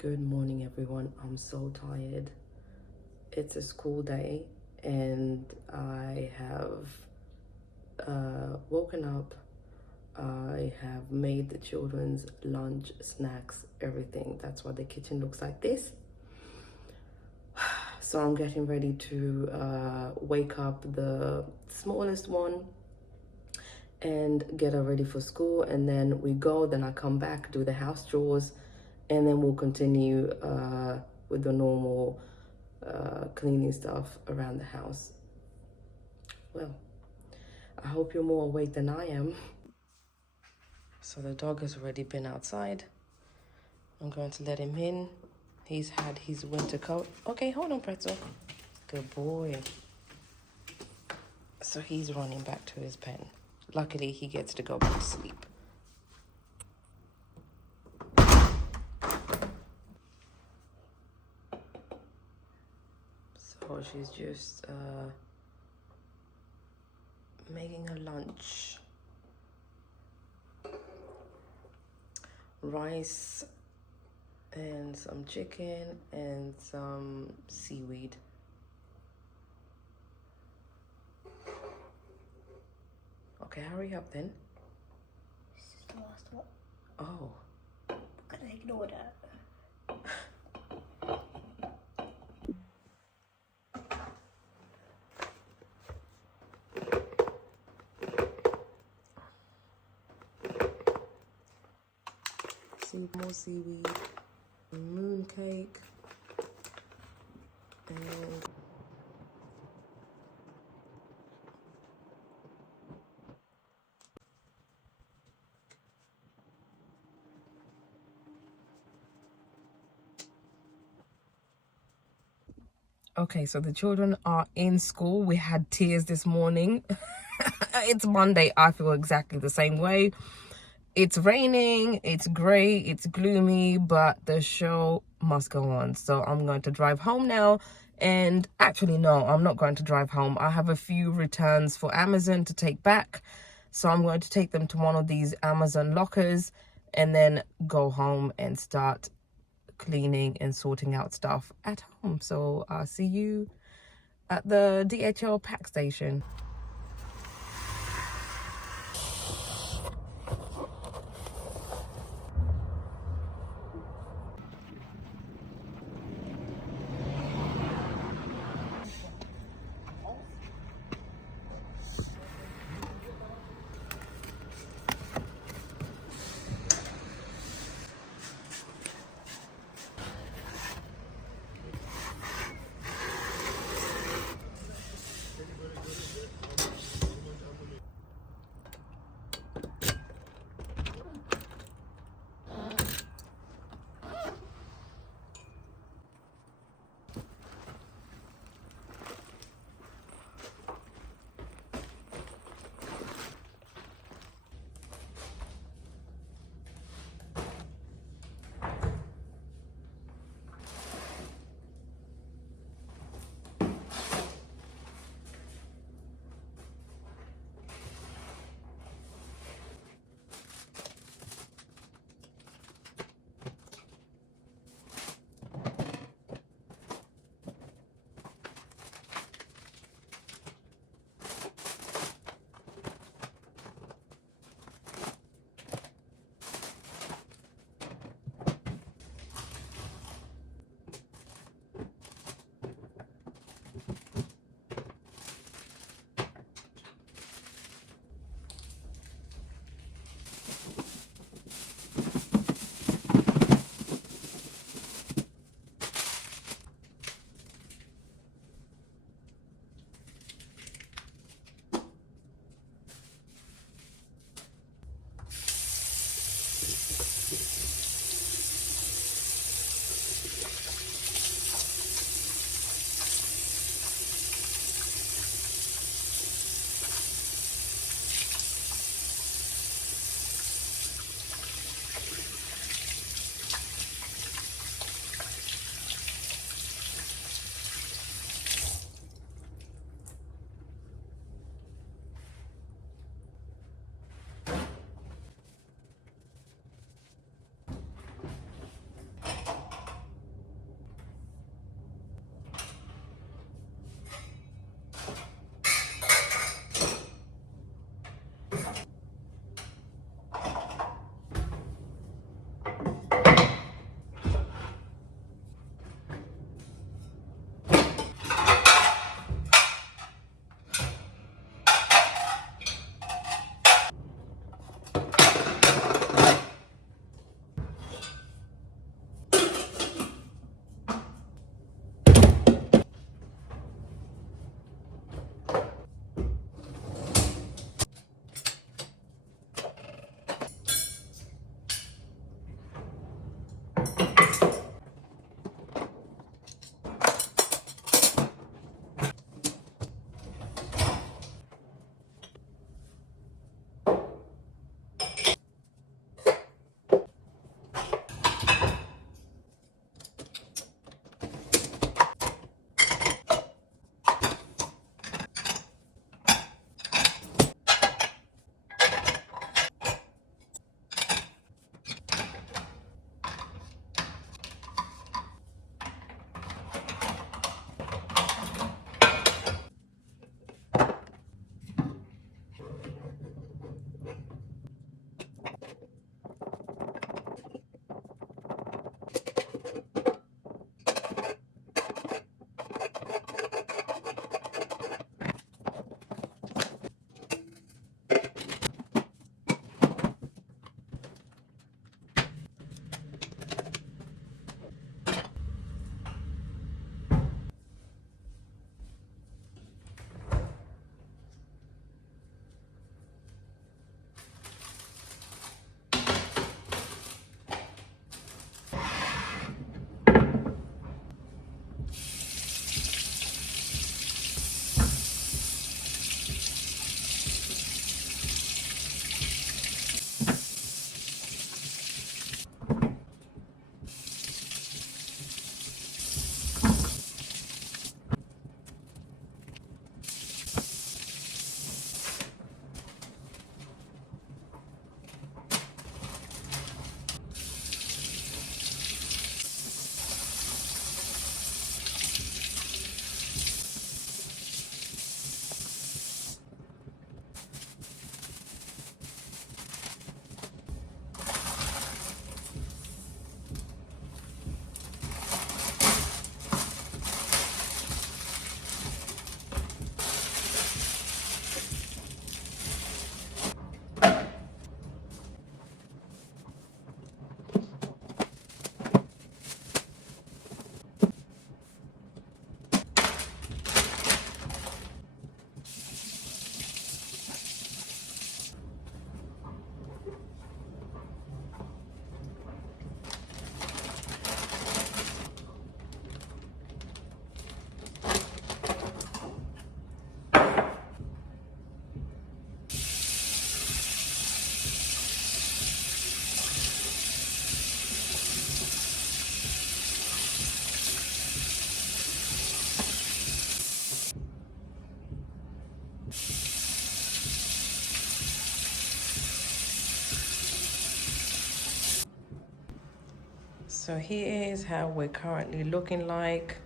Good morning, everyone. I'm so tired. It's a school day, and I have woken up. I have made the children's lunch, snacks, everything. That's why the kitchen looks like this. So I'm getting ready to wake up the smallest one and get her ready for school, and then we go. Then I come back, do the house chores, and then we'll continue with the normal cleaning stuff around the house. Well, I hope you're more awake than I am. So the dog has already been outside. I'm going to let him in. He's had his winter coat. Okay, hold on, Pretzel. Good boy. So he's running back to his pen. Luckily, he gets to go back to sleep. So she's just making her lunch. Rice and some chicken and some seaweed. Okay, hurry up then. This is the last one. Oh. I'm gonna ignore that. More seaweed, moon cake, and okay, so the children are in school. We had tears this morning. It's Monday. I feel exactly the same way. It's raining, it's grey, it's gloomy, but the show must go on. So I'm going to drive home now. And actually, no, I'm not going to drive home. I have a few returns for Amazon to take back. So I'm going to take them to one of these Amazon lockers and then go home and start cleaning and sorting out stuff at home. So I'll see you at the DHL pack station. So here is how we're currently looking like.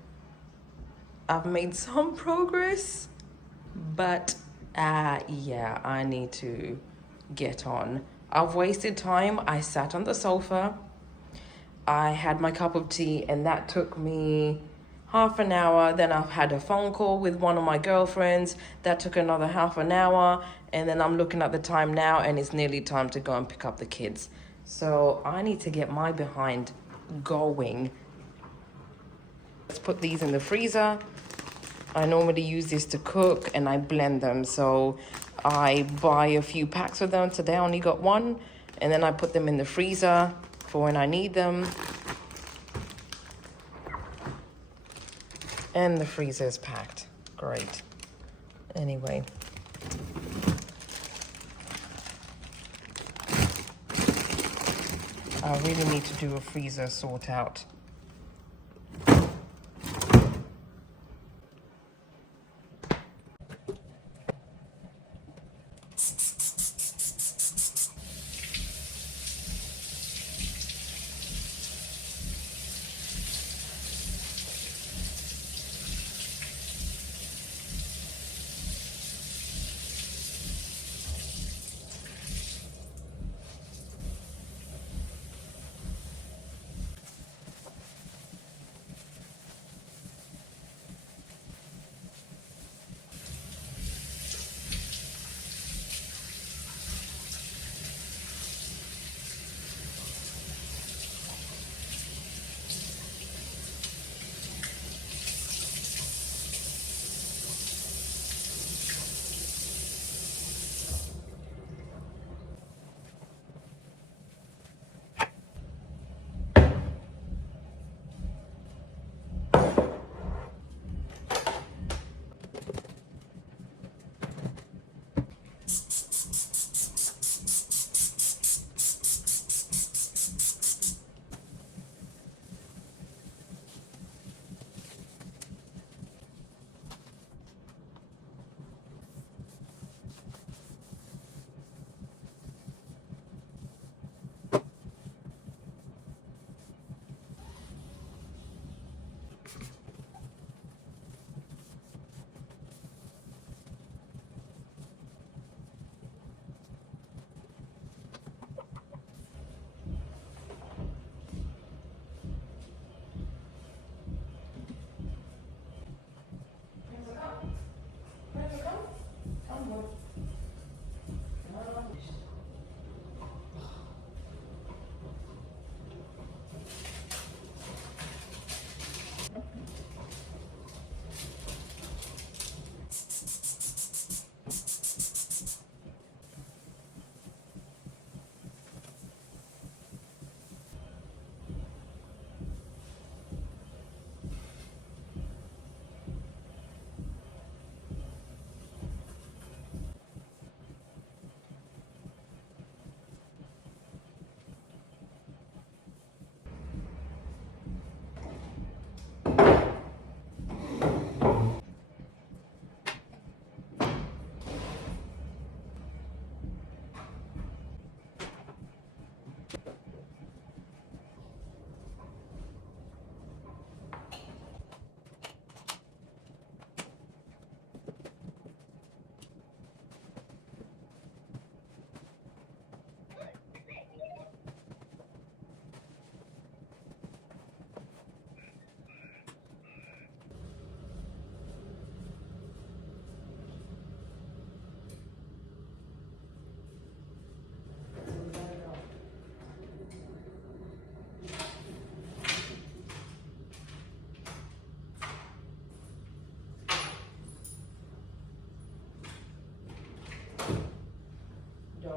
I've made some progress, but yeah, I need to get on. I've wasted time. I sat on the sofa. I had my cup of tea, and that took me half an hour. Then I've had a phone call with one of my girlfriends. That took another half an hour. And then I'm looking at the time now, and it's nearly time to go and pick up the kids. So I need to get my behind going. Let's put these in the freezer. I normally use this to cook, and I blend them. So I buy a few packs of them. Today I only got one. And then I put them in the freezer for when I need them. And the freezer is packed. Great. Anyway. I really need to do a freezer sort out.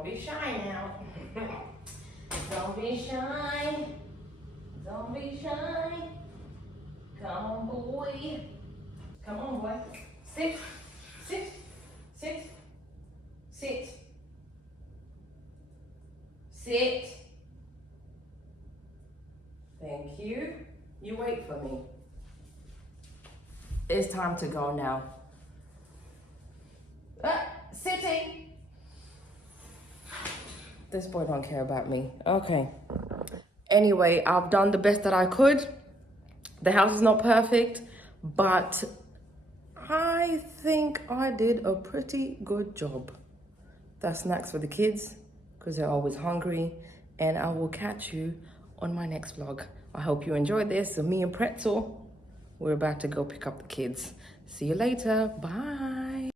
be shy now. Don't be shy. Don't be shy. Come on, boy. Come on, boy. Sit. Sit. Sit. Sit. Sit. Thank you. You wait for me. It's time to go now. Sitting. This boy don't care about me. Okay. Anyway, I've done the best that I could. The house is not perfect, but I think I did a pretty good job. That's snacks for the kids because they're always hungry. And I will catch you on my next vlog. I hope you enjoyed this. So me and Pretzel, we're about to go pick up the kids. See you later. Bye.